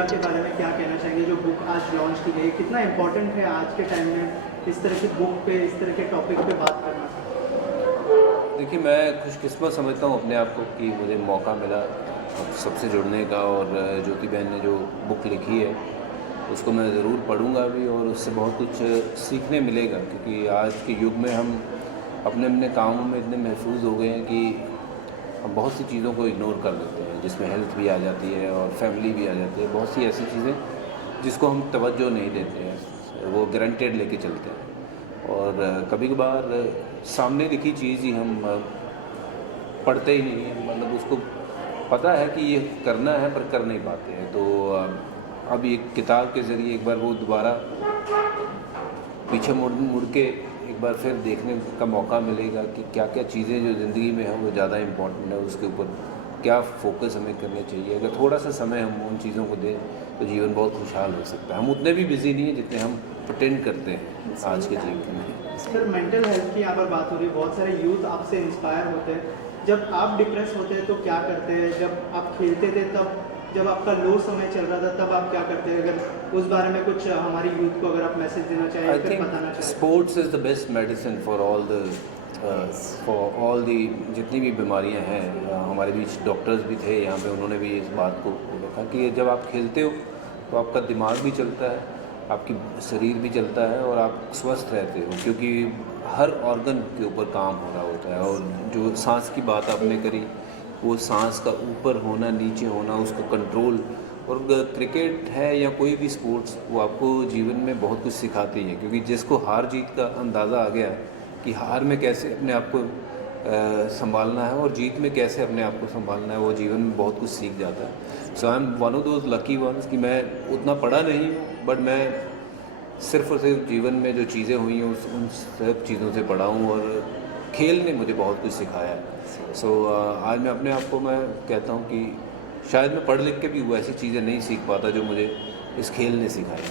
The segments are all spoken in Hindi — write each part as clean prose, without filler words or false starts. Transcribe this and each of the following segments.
मीडिया के बारे में क्या कहना चाहेंगे? जो बुक आज लॉन्च की गई, कितना इम्पोर्टेंट है आज के टाइम में इस तरह की बुक पे, इस तरह के टॉपिक पे बात करना? देखिए, मैं खुशकिस्मत समझता हूँ अपने आप को कि मुझे मौका मिला सबसे जुड़ने का, और ज्योति बहन ने जो बुक लिखी है उसको मैं ज़रूर पढ़ूँगा भी, और उससे बहुत कुछ सीखने मिलेगा। क्योंकि आज के युग में हम अपने अपने कामों में इतने महफूज हो गए हैं कि हम बहुत सी चीज़ों को इग्नोर कर देते हैं, जिसमें हेल्थ भी आ जाती है और फैमिली भी आ जाती है। बहुत सी ऐसी चीज़ें जिसको हम तवज्जो नहीं देते हैं, वो ग्रांटेड लेके चलते हैं, और कभी कभार सामने लिखी चीज़ ही हम पढ़ते ही नहीं हैं। मतलब उसको पता है कि ये करना है पर कर नहीं पाते हैं। तो अब ये किताब के ज़रिए एक बार वो दोबारा पीछे मुड़ के एक बार फिर देखने का मौका मिलेगा कि क्या क्या चीज़ें जो ज़िंदगी में हैं वो ज़्यादा इम्पोर्टेंट है, उसके ऊपर क्या फ़ोकस हमें करना चाहिए। अगर थोड़ा सा समय हम उन चीज़ों को दें तो जीवन बहुत खुशहाल हो सकता है। हम उतने भी बिज़ी नहीं हैं जितने हम प्रिटेंड करते हैं आज के जीवन में। सर, मेंटल हेल्थ की यहाँ पर बात हो रही है, बहुत सारे यूथ आपसे इंस्पायर होते हैं। जब आप डिप्रेस होते हैं तो क्या करते हैं? जब आप खेलते थे तब, जब आपका लो समय चल रहा था तब आप क्या करते हैं? अगर उस बारे में कुछ हमारी यूथ को अगर आप मैसेज देना चाहें, आई फिर थिंक बताना चाहें। Sports is the best medicine for all the जितनी भी बीमारियां हैं। हमारे बीच डॉक्टर्स भी थे यहाँ पे, उन्होंने भी इस बात को देखा कि जब आप खेलते हो तो आपका दिमाग भी चलता है, आपकी शरीर भी चलता है, और आप स्वस्थ रहते हो, क्योंकि हर ऑर्गन के ऊपर काम हो रहा होता है। और जो सांस की बात आपने करी, वो सांस का ऊपर होना नीचे होना, उसको कंट्रोल, और क्रिकेट है या कोई भी स्पोर्ट्स, वो आपको जीवन में बहुत कुछ सिखाती है। क्योंकि जिसको हार जीत का अंदाज़ा आ गया कि हार में कैसे अपने आप को संभालना है और जीत में कैसे अपने आप को संभालना है, वो जीवन में बहुत कुछ सीख जाता है। So I am one of those lucky ones कि मैं उतना पढ़ा नहीं हूँ, बट मैं सिर्फ और सिर्फ जीवन में जो चीज़ें हुई हैं उन सब चीज़ों से पढ़ा हूँ, और खेल ने मुझे बहुत कुछ सिखाया है। सो आज मैं अपने आप को मैं कहता हूँ कि शायद मैं पढ़ लिख के भी वो ऐसी चीज़ें नहीं सीख पाता जो मुझे इस खेल ने सिखाई।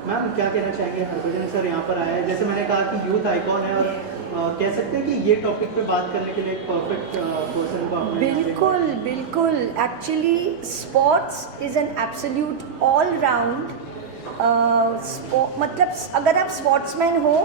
मैम, क्या कहना चाहेंगे? हरभजन सर यहाँ पर आए हैं, जैसे मैंने कहा कि यूथ आइकॉन है, और कह सकते हैं कि ये टॉपिक पे बात करने के लिए एक परफेक्ट पर्सन को आपने बिल्कुल बिल्कुल। Actually sports is an absolute all round, मतलब अगर आप स्पोर्ट्समैन हो,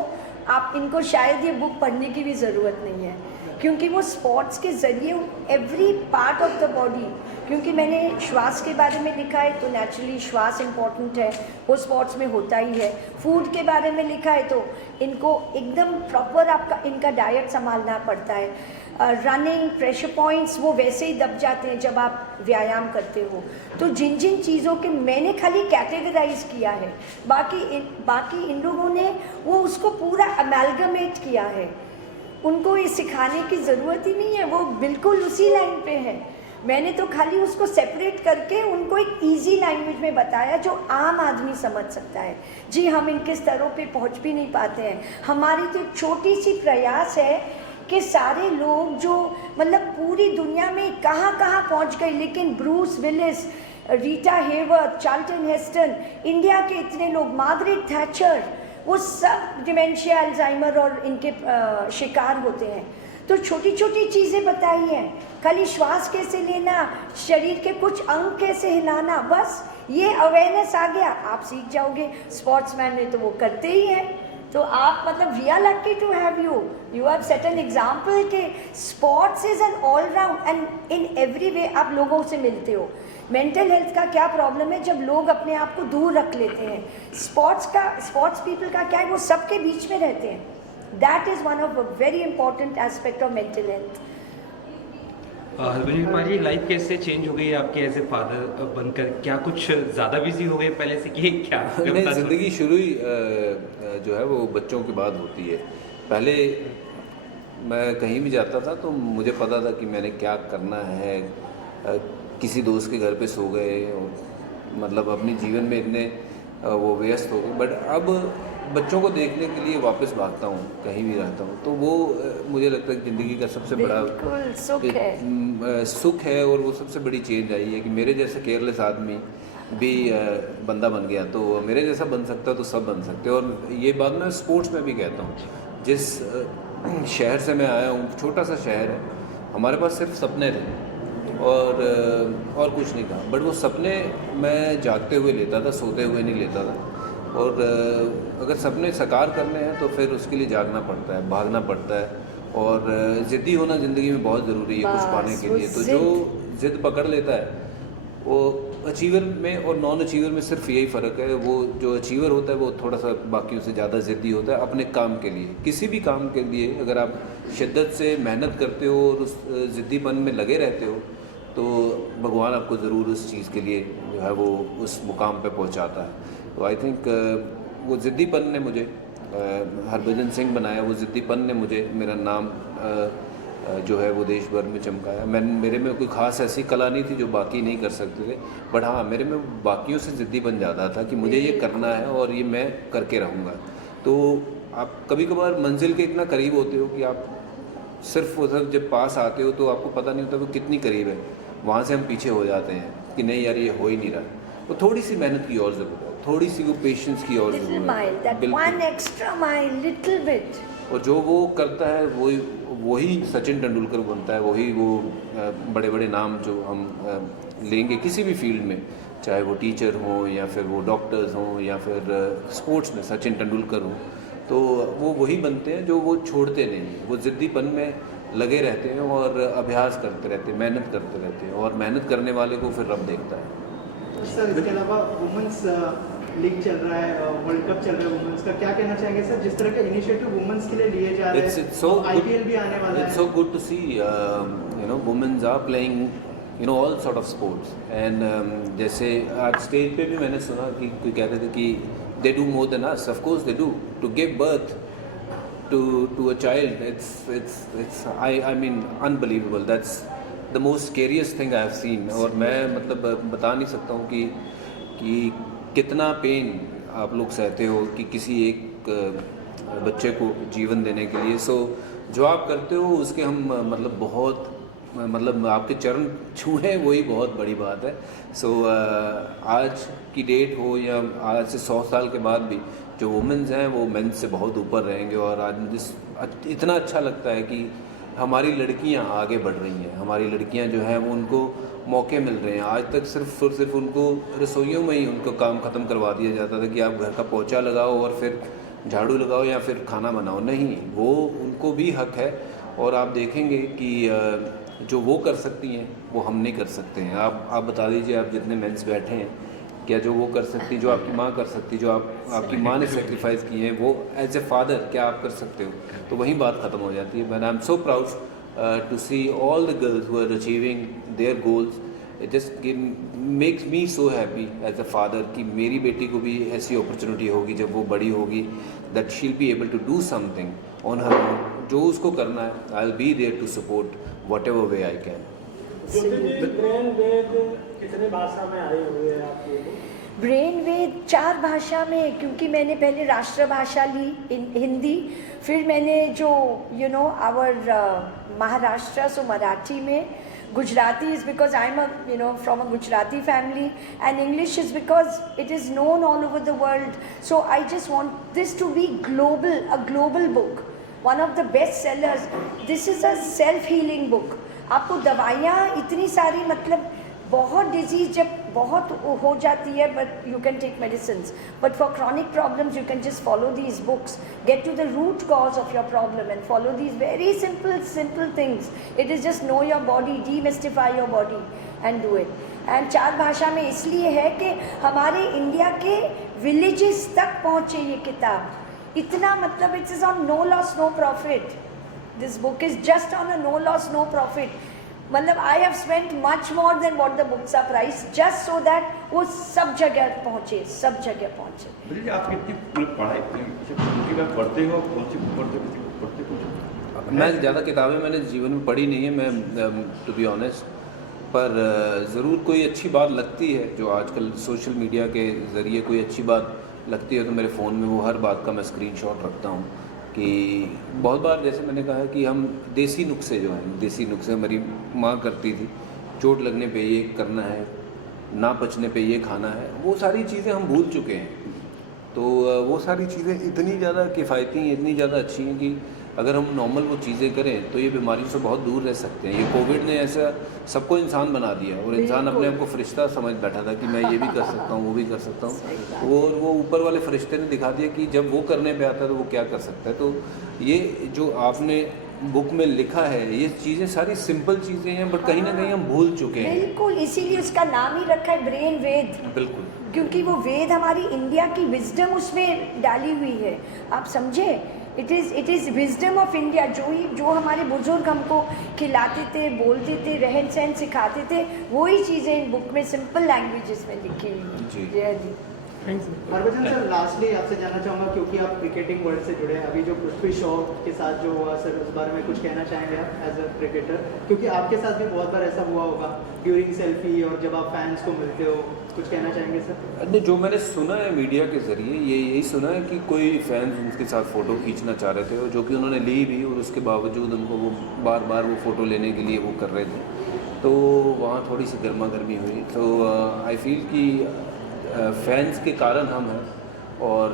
आप इनको शायद ये बुक पढ़ने की भी ज़रूरत नहीं है, क्योंकि वो स्पोर्ट्स के ज़रिए every part of the body, क्योंकि मैंने श्वास के बारे में लिखा है तो नेचुरली श्वास इम्पॉर्टेंट है, वो स्पोर्ट्स में होता ही है। फूड के बारे में लिखा है तो इनको एकदम प्रॉपर आपका इनका डाइट संभालना पड़ता है। रनिंग, प्रेशर पॉइंट्स वो वैसे ही दब जाते हैं जब आप व्यायाम करते हो। तो जिन जिन चीज़ों के मैंने खाली कैटेगराइज किया है, बाकी इन लोगों ने वो उसको पूरा अमेलगमेट किया है। उनको ये सिखाने की ज़रूरत ही नहीं है, वो बिल्कुल उसी लाइन पे है। मैंने तो खाली उसको सेपरेट करके उनको एक इजी लैंग्वेज में बताया जो आम आदमी समझ सकता है। जी, हम इनके स्तरों पे पहुंच भी नहीं पाते हैं। हमारी तो छोटी सी प्रयास है कि सारे लोग जो मतलब पूरी दुनिया में कहाँ कहाँ पहुंच गए, लेकिन Bruce Willis, Rita Hayworth, Charlton hasten, India के इतने लोग, मार्गरेट थैचर, वो सब डिमेंशिया, अल्जाइमर और इनके शिकार होते हैं। तो छोटी छोटी चीज़ें बताई हैं, खाली श्वास कैसे लेना, शरीर के कुछ अंग कैसे हिलाना, बस ये अवेयरनेस आ गया, आप सीख जाओगे। स्पोर्ट्समैन ने तो वो करते ही हैं। तो आप मतलब we are lucky to have you, you have set an example के sports is an all round and in every way आप लोगों से मिलते हो। मेंटल हेल्थ का क्या प्रॉब्लम है जब लोग अपने आप को दूर रख लेते हैं, स्पोर्ट्स पीपल का क्या है, वो सबके बीच में रहते हैं। That is one of a very important aspect of mental health. Harbhajan Kumar ji, life कैसे चेंज हो गई आपके एज ए फादर बनकर? क्या कुछ ज़्यादा बिजी हो गए पहले से कि क्या? नहीं, ज़िंदगी शुरू ही जो है वो बच्चों के बाद होती है। पहले मैं कहीं भी जाता था तो मुझे पता था कि मैंने क्या करना है। किसी दोस्त के घर पे सो गए, और मतलब अपने जीवन में इतने वो व्यस्त हो गए। बट अब बच्चों को देखने के लिए वापस भागता हूँ, कहीं भी रहता हूँ, तो वो मुझे लगता है कि ज़िंदगी का सबसे बड़ा सुख है, और वो सबसे बड़ी चेंज आई है कि मेरे जैसे केयरलेस आदमी भी बंदा बन गया, तो मेरे जैसा बन सकता तो सब बन सकते। और ये बात मैं स्पोर्ट्स में भी कहता हूँ। जिस शहर से मैं आया हूँ, छोटा सा शहर है, हमारे पास सिर्फ सपने थे, और कुछ नहीं था। बट वो सपने मैं जागते हुए लेता था, सोते हुए नहीं लेता था। और अगर सपने साकार करने हैं तो फिर उसके लिए जागना पड़ता है, भागना पड़ता है, और ज़िद्दी होना ज़िंदगी में बहुत ज़रूरी है कुछ पाने के लिए। तो जो ज़िद पकड़ लेता है वो अचीवर में और नॉन अचीवर में सिर्फ यही फ़र्क है। वो जो अचीवर होता है वो थोड़ा सा बाकियों से ज़्यादा ज़िद्दी होता है अपने काम के लिए। किसी भी काम के लिए अगर आप शिद्दत से मेहनत करते हो और उस ज़िद्दीपन में लगे रहते हो तो भगवान आपको ज़रूर उस चीज़ के लिए जो है वो उस मुकाम पे पहुंचाता है। तो आई थिंक वो ज़िद्दीपन ने मुझे हरभजन सिंह बनाया, वो ज़िद्दीपन ने मुझे मेरा नाम जो है वो देश भर में चमकाया। मेरे में कोई ख़ास ऐसी कला नहीं थी जो बाकी नहीं कर सकते थे, बट हाँ मेरे में बाकियों से ज़िद्दीपन ज़्यादा था कि मुझे ये करना है और ये मैं करके रहूँगा। तो आप कभी कभार मंजिल के इतना करीब होते हो कि आप सिर्फ उधर जब पास आते हो तो आपको पता नहीं होता वो कितनी करीब है, वहाँ से हम पीछे हो जाते हैं कि नहीं यार ये हो ही नहीं रहा। तो थोड़ी सी मेहनत की और ज़रूरत है, थोड़ी सी वो पेशेंस की और ज़रूरत है। और जो वो करता है वही सचिन तेंदुलकर बनता है, वही वो बड़े बड़े नाम जो हम लेंगे किसी भी फील्ड में, चाहे वो टीचर हो या फिर वो डॉक्टर्स हों या फिर स्पोर्ट्स में सचिन तेंदुलकर हो, तो वो वही बनते हैं जो वो छोड़ते नहीं हैं। वो ज़िद्दीपन में लगे रहते हैं और अभ्यास करते रहते हैं, मेहनत करते रहते हैं, और मेहनत करने वाले को फिर रब देखता है। सर इसके अलावा वुमेंस लीग चल रहा है, वर्ल्ड कप चल रहा है वुमेंस का, क्या कहना चाहेंगे सर? जिस तरह के इनिशिएटिव वुमेन्स के लिए लिए जा रहे हैं, आईपीएल भी आने वाला है। It's so good to see womens are playing all sort of sports. And जैसे आज स्टेज पे भी मैंने सुना कि कोई कह रहे थे कि they do more than us. Of course they do. To give birth to a child, it's I mean unbelievable. That's the most scariest thing I have seen. और मैं मतलब बता नहीं सकता हूँ कि कितना पेन आप लोग सहते हो कि किसी एक बच्चे को जीवन देने के लिए। सो जो आप करते हो उसके हम मतलब बहुत मतलब आपके चरण छूए वही बहुत बड़ी बात है। सो आज की डेट हो या आज से 100 साल के बाद भी जो वुमेन्स हैं वो मेंस से बहुत ऊपर रहेंगे। और आज इतना अच्छा लगता है कि हमारी लड़कियां आगे बढ़ रही हैं, हमारी लड़कियां जो हैं वो उनको मौके मिल रहे हैं। आज तक सिर्फ उनको रसोइयों में ही उनको काम ख़त्म करवा दिया जाता था कि आप घर का पोछा लगाओ और फिर झाड़ू लगाओ या फिर खाना बनाओ। नहीं, वो उनको भी हक है। और आप देखेंगे कि जो वो कर सकती हैं वो हम नहीं कर सकते हैं। आप बता दीजिए, आप जितने मेंस बैठे हैं, क्या जो वो कर सकती, जो आपकी माँ कर सकती, जो आपकी माँ ने सेक्रीफाइस किए हैं, वो एज ए फादर क्या आप कर सकते हो? तो वहीं बात ख़त्म हो जाती है। But I am so proud to see all the girls who are achieving their goals. It just makes me so happy as a father कि मेरी बेटी को भी ऐसी अपॉर्चुनिटी होगी जब वो बड़ी होगी, that she will be able to do something on her own. जो उसको करना है, I will be there to support whatever way I can. ब्रेन वेद कितने भाषा में आई हुई है आपकी? ब्रेन वेद 4 भाषा में, क्योंकि मैंने पहले राष्ट्रभाषा ली हिंदी, फिर मैंने जो आवर महाराष्ट्र सो मराठी में, Gujarati is because I'm from a Gujarati family, and English is because it is known all over the world. So I just want this to be global, a global book, one of the best sellers. This is a self-healing book. आपको दवाइयाँ इतनी सारी, मतलब बहुत डिजीज जब बहुत हो जाती है, but you can take medicines, but for chronic problems you can just follow these books, get to the root cause of your problem and follow these very simple things. It is just know your body, demystify your body and do it. And 4 भाषा में इसलिए है कि हमारे इंडिया के विलेजेस तक पहुँचे ये किताब. इतना मतलब it's is on no loss no profit. This book is just on a no loss no profit. मतलब I have spent much more than what the books are price, just so that वो सब जगह पहुँचे, सब जगह पहुँचे. आप कितनी पढ़ाई पढ़ते हो? पढ़ते कुछ? मैं ज़्यादा किताबें मैंने जीवन में पढ़ी नहीं है, मैं टू बी ऑनेस्ट. पर ज़रूर कोई अच्छी बात लगती है जो आजकल सोशल मीडिया के ज़रिए कोई अच्छी बात लगती है तो मेरे फ़ोन में वो हर बात का मैं स्क्रीनशॉट रखता हूँ. कि बहुत बार जैसे मैंने कहा कि हम देसी नुस्खे जो हैं, देसी नुस्खे हमारी माँ करती थी, चोट लगने पे ये करना है, ना पचने पे ये खाना है, वो सारी चीज़ें हम भूल चुके हैं. तो वो सारी चीज़ें इतनी ज़्यादा किफ़ायती हैं, इतनी ज़्यादा अच्छी हैं कि अगर हम नॉर्मल वो चीज़ें करें तो ये बीमारियों से बहुत दूर रह सकते हैं। ये कोविड ने ऐसा सबको इंसान बना दिया और इंसान अपने आप को फरिश्ता समझ बैठा था कि मैं ये भी कर सकता हूँ, वो भी कर सकता हूँ। वो ऊपर वाले फरिश्ते ने दिखा दिया कि जब वो करने पे आता है तो वो क्या कर सकता है। तो ये जो आपने बुक में लिखा है, ये चीज़ें सारी सिंपल चीज़ें हैं, बट कहीं ना कहीं हम भूल चुके हैं। बिल्कुल, इसीलिए उसका नाम ही रखा है ब्रेन वेद। बिल्कुल, क्योंकि वो वेद हमारी इंडिया की विजडम उसमें डाली हुई है। आप समझे, it is wisdom of India. जो हमारे बुजुर्ग हमको खिलाते थे, बोलते थे, रहन सहन सिखाते थे, वही चीज़ें इन बुक में सिंपल लैंग्वेजेस में लिखी हुई जी। हैं। जी हरभजन सर, लास्टली आपसे जानना चाहूँगा, क्योंकि आप क्रिकेटिंग वर्ल्ड से जुड़े हैं, अभी जो पृथ्वी शॉ के साथ जो हुआ सर, उस बारे में कुछ कहना चाहेंगे आप एज अ क्रिकेटर? क्योंकि आपके साथ भी बहुत बार ऐसा हुआ होगा ड्यूरिंग सेल्फी और जब आप फैंस को मिलते हो, कुछ कहना चाहेंगे सर? नहीं, जो मैंने सुना है मीडिया के ज़रिए, यही सुना है कि कोई फैंस उनके साथ फ़ोटो खींचना चाह रहे थे और जो कि उन्होंने ली भी, और उसके बावजूद उनको वो बार बार वो फ़ोटो लेने के लिए वो कर रहे थे, तो वहाँ थोड़ी सी गर्मा गर्मी हुई। तो आई फील कि फैंस के कारण हम हैं, और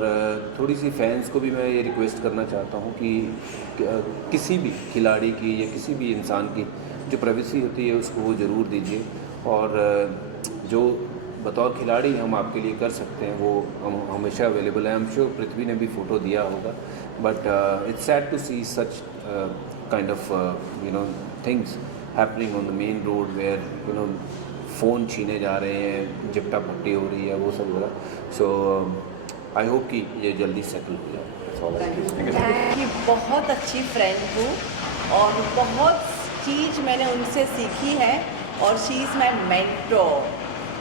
थोड़ी सी फैंस को भी मैं ये रिक्वेस्ट करना चाहता हूँ कि किसी भी खिलाड़ी की या किसी भी इंसान की जो प्राइवेसी होती है उसको वो ज़रूर दीजिए, और जो बतौर खिलाड़ी हम आपके लिए कर सकते हैं वो हम हमेशा अवेलेबल है। आई एम श्योर पृथ्वी ने भी फ़ोटो दिया होगा, but it's sad to see such kind of things happening on the main road where phone छीने जा रहे हैं, झपटा पट्टी हो रही है, वो सब हो रहा है। सो आई होप कि ये जल्दी सेटल हो जाए। मैं की बहुत अच्छी फ्रेंड हूँ और बहुत चीज़ मैंने उनसे सीखी है, और शी इज़ माई मेंटोर।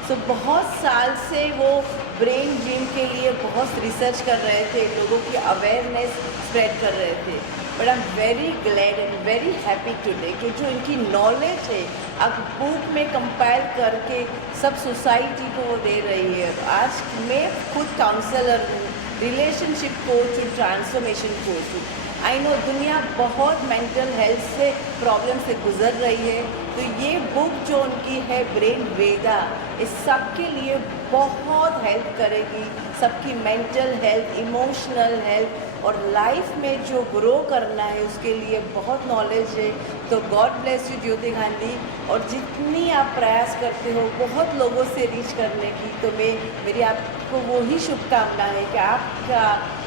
सो बहुत साल से वो ब्रेन जिम के लिए बहुत रिसर्च कर रहे थे, लोगों की अवेयरनेस स्प्रेड कर रहे थे। But I am very glad and very happy today कि जो इनकी नॉलेज है अब बुक में कंपाइल करके सब सोसाइटी को वो दे रही है। आज मैं खुद काउंसलर हूँ, रिलेशनशिप कोच हूँ, ट्रांसफॉर्मेशन कोच हूँ। आई नो दुनिया बहुत मेंटल हेल्थ से प्रॉब्लम से गुजर रही है, तो ये बुक जो उनकी है ब्रेन वेदा, इस सब के लिए बहुत हेल्प करेगी, सबकी मेंटल हेल्थ, इमोशनल हेल्थ, और लाइफ में जो ग्रो करना है उसके लिए बहुत नॉलेज है। तो गॉड ब्लेस यू ज्योति गांधी, और जितनी आप प्रयास करते हो बहुत लोगों से रीच करने की, तो मेरी आपको वही शुभकामना है कि आपका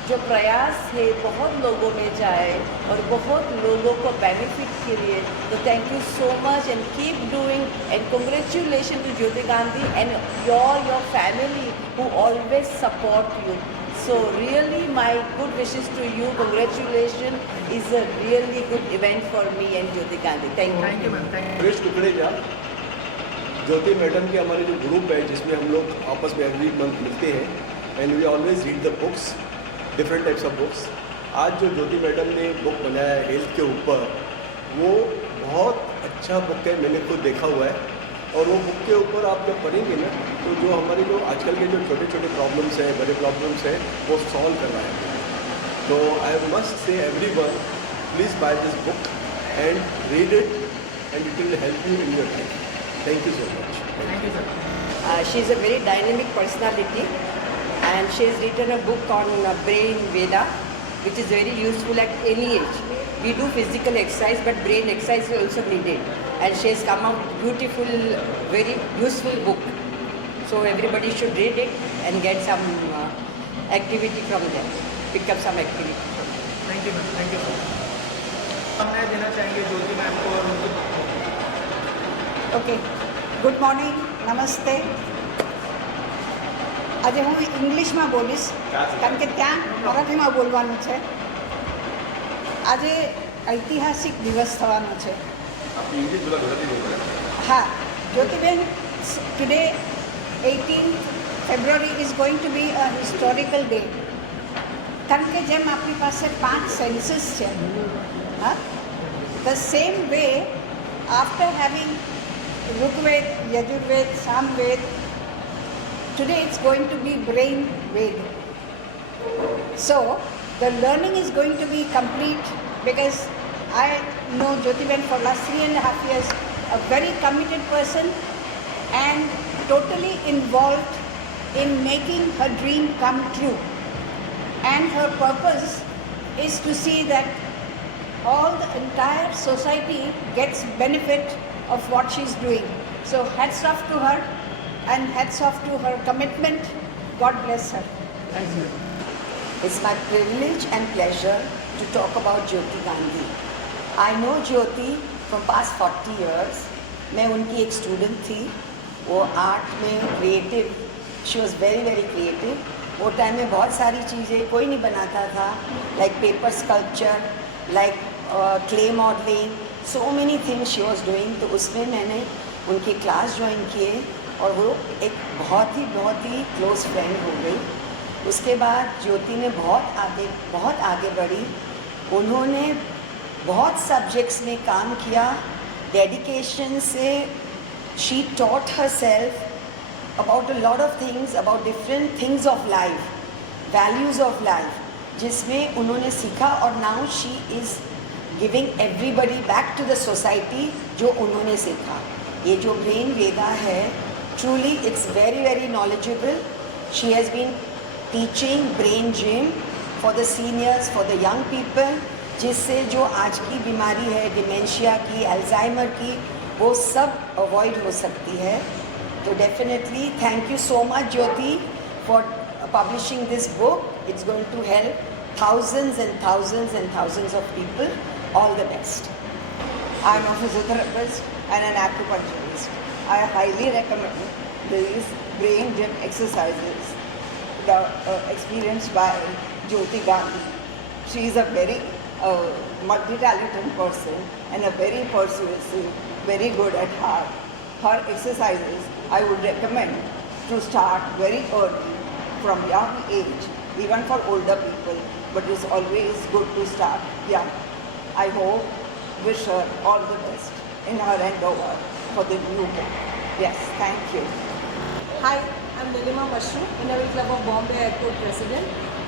जो प्रयास है बहुत लोगों में जाए और बहुत लोगों को बेनिफिट के लिए। तो thank you so much and keep doing and congratulation to Jyoti Gandhi and your family who always support you. So really my good wishes to you. Congratulations is a really good event for me and Jyoti Gandhi. Thank you. Thank you ma'am, thank you. Suresh Kukreja, Jyoti madam के हमारे जो ग्रुप है जिसमें हम लोग आपस में एवरी मंथ मिलते हैं and we always read the books, different types of books. आज जो ज्योति मैडम ने बुक बनाया है हेल्थ के ऊपर, वो बहुत अच्छा बुक है, मैंने खुद देखा हुआ है। और वो बुक के ऊपर आप जब पढ़ेंगे ना, तो जो हमारे जो आजकल के जो छोटे छोटे प्रॉब्लम्स हैं, बड़े प्रॉब्लम्स हैं, वो सॉल्व कर रहा है। तो I must say everyone please buy this book and read it and it will help you in your life. Thank you so much. Thank you sir. She is a very dynamic personality and she has written a book on brain Veda, which is very useful at any age. We do physical exercise, but brain exercise is also needed. And she has come out beautiful, very useful book. So everybody should read it and get some activity from there. Pick up some activity from there. Thank you ma'am, thank you sir. हमने देना चाहेंगे ज्योति मैम को और उनकी ઓકે, ગુડ મોર્નિંગ, નમસ્તે. આજે હું ઇંગ્લિશમાં બોલીશ કારણ કે ત્યાં મરાઠીમાં બોલવાનું છે. આજે ઐતિહાસિક દિવસ થવાનો છે. હા, જ્યોતિબેન, today 18 February is going to be a historical day. કારણ કે જેમ આપણી પાસે 5 સેન્સીસ છે, હા, the same way after having Rigved, Yajurved, Samved, today it's going to be brain Ved. So the learning is going to be complete because I know Jyotiben for last 3.5 years, a very committed person and totally involved in making her dream come true. And her purpose is to see that all the entire society gets benefit of what she's doing. So hats off to her and hats off to her commitment. God bless her. Thank you. It's my privilege and pleasure to talk about Jyoti Gandhi. I know Jyoti from past 40 years. मैं उनकी एक स्टूडेंट थी. वो आर्ट में creative, she was very very creative. वो टाइम में बहुत सारी चीज़ें कोई नहीं बनाता था, like paper sculpture, like clay modelling, so many things she was doing. तो उसमें मैंने उनकी क्लास ज्वाइन किए और वो एक बहुत ही क्लोज फ्रेंड हो गई. उसके बाद ज्योति ने बहुत आगे बढ़ी. उन्होंने बहुत सब्जेक्ट्स में काम किया. डेडिकेशन से she taught her self about a lot of things, about different things of life, values of life, जिसमें उन्होंने सीखा. और now she is giving everybody back to the society जो उन्होंने सीखा. ये जो ब्रेन वेदा है, truly it's very very knowledgeable. She has been teaching brain gym for the seniors, for the young people, जिससे जो आज की बीमारी है, डिमेंशिया की, अल्जाइमर की, वो सब अवॉइड हो सकती है. So definitely, thank you so much, Jyoti, for publishing this book. It's going to help thousands and thousands and thousands of people. All the best. I'm a physiotherapist and an acupuncturist. I highly recommend these brain gym exercises experienced by Jyoti Gandhi. She is a very multi-talented person and a very persuasive, very good at heart. Her exercises I would recommend to start very early, from young age, even for older people, but it's always good to start young. I hope, wish her all the best in her endeavor for the new book. Yes, thank you. Hi, I'm Nilima Mashru, Innovative Club of Bombay Airport President,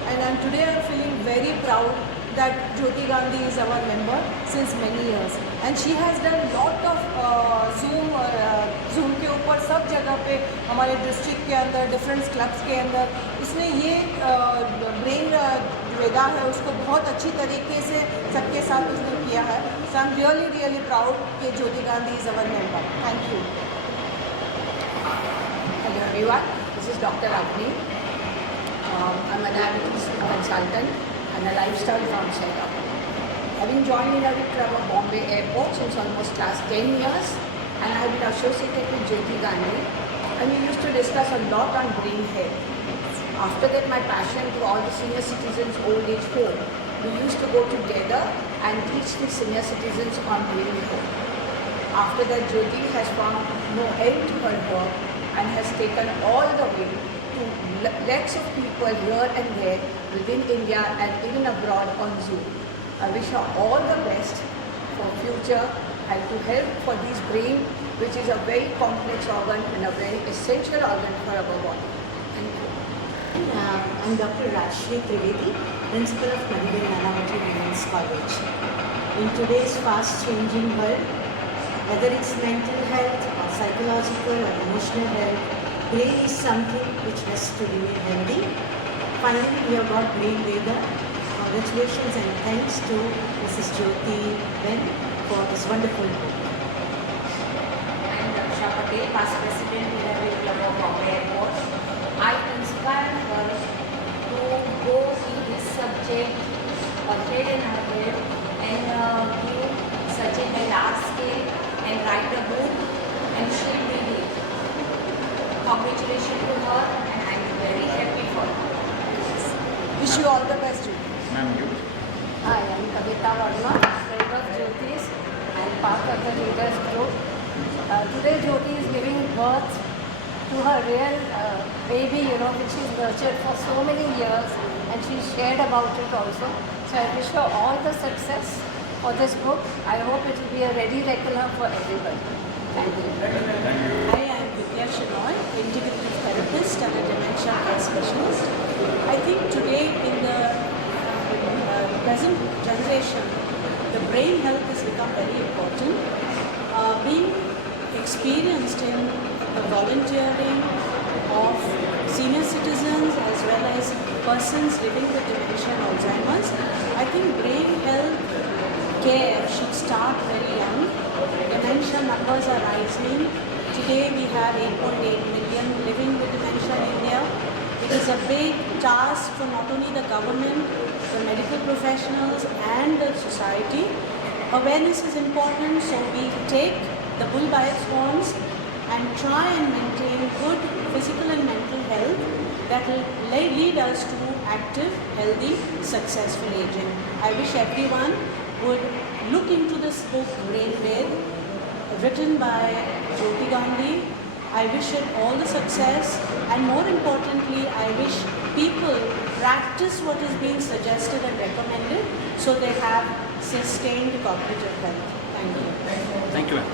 and today I'm feeling very proud that Jyoti Gandhi is our member since many years, and she has done lot of Zoom के ऊपर सब जगह पे हमारे डिस्ट्रिक्ट के अंदर डिफरेंट क्लब्स के अंदर उसने ये ब्रेन वेदा है उसको बहुत अच्छी तरीके से सबके साथ उसने किया है. So I am really proud कि Jyoti Gandhi is our member. Thank you. Hello everyone, this is Dr. Avni. I'm a diabetes consultant and a lifestyle counselor. Having joined Innovative Club of Bombay Airport since almost last 10 years, and I have been associated with Jyoti Gandhi, and we used to discuss a lot on brain health. After that, my passion to all the senior citizens old age home, we used to go together and teach the senior citizens on brain health. After that, Jyoti has found no end to her work and has taken all the way to lakhs of people here and there within India and even abroad on Zoom. I wish her all the best for future and to help for this brain, which is a very complex organ and a very essential organ for our body. Thank you. I'm Dr. Rajshri Trivedi, Principal of Madhubal Nanavati Women's College. In today's fast-changing world, whether it's mental health or psychological or emotional health, brain is something which has to remain healthy. Finally, we have got Brain Veda. Congratulations and thanks to Mrs. Jyoti Ben for this wonderful book. I'm Raksha Patel, past President, Innovative Club of Bombay Airport. I inspired her to go in this subject ahead and ahead and give such a large scale and write a book, and she did it. Congratulations to her, and I'm very happy for her. Wish you all the best, Jyoti. Hi, I'm Kavita Verma, friend of Jyoti's and part of the leaders group. Today Jyoti is giving birth to her real baby, which she's nurtured for so many years, and she shared about it also. So I wish her all the success for this book. I hope it will be a ready reckoner for everybody. Thank you. Hi, I am Vidya Shenoy, integrative therapist and a dementia care specialist. I think today in the present generation, the brain health has become very important. Being experienced in the volunteering of senior citizens as well as persons living with dementia and Alzheimer's, I think brain health care should start very young. Dementia numbers are rising. Today we have 8.8 million living with dementia in India. It is a big task for not only the government, the medical professionals and the society. Awareness is important, so we take the bull by its horns and try and maintain good physical and mental health that will lead us to active, healthy, successful aging. I wish everyone would look into this book, Brain Ved, written by Jyoti Gandhi. I wish it all the success, and more importantly, I wish people practice what is being suggested and recommended so they have sustained cognitive health. Thank you. Thank you, ma'am.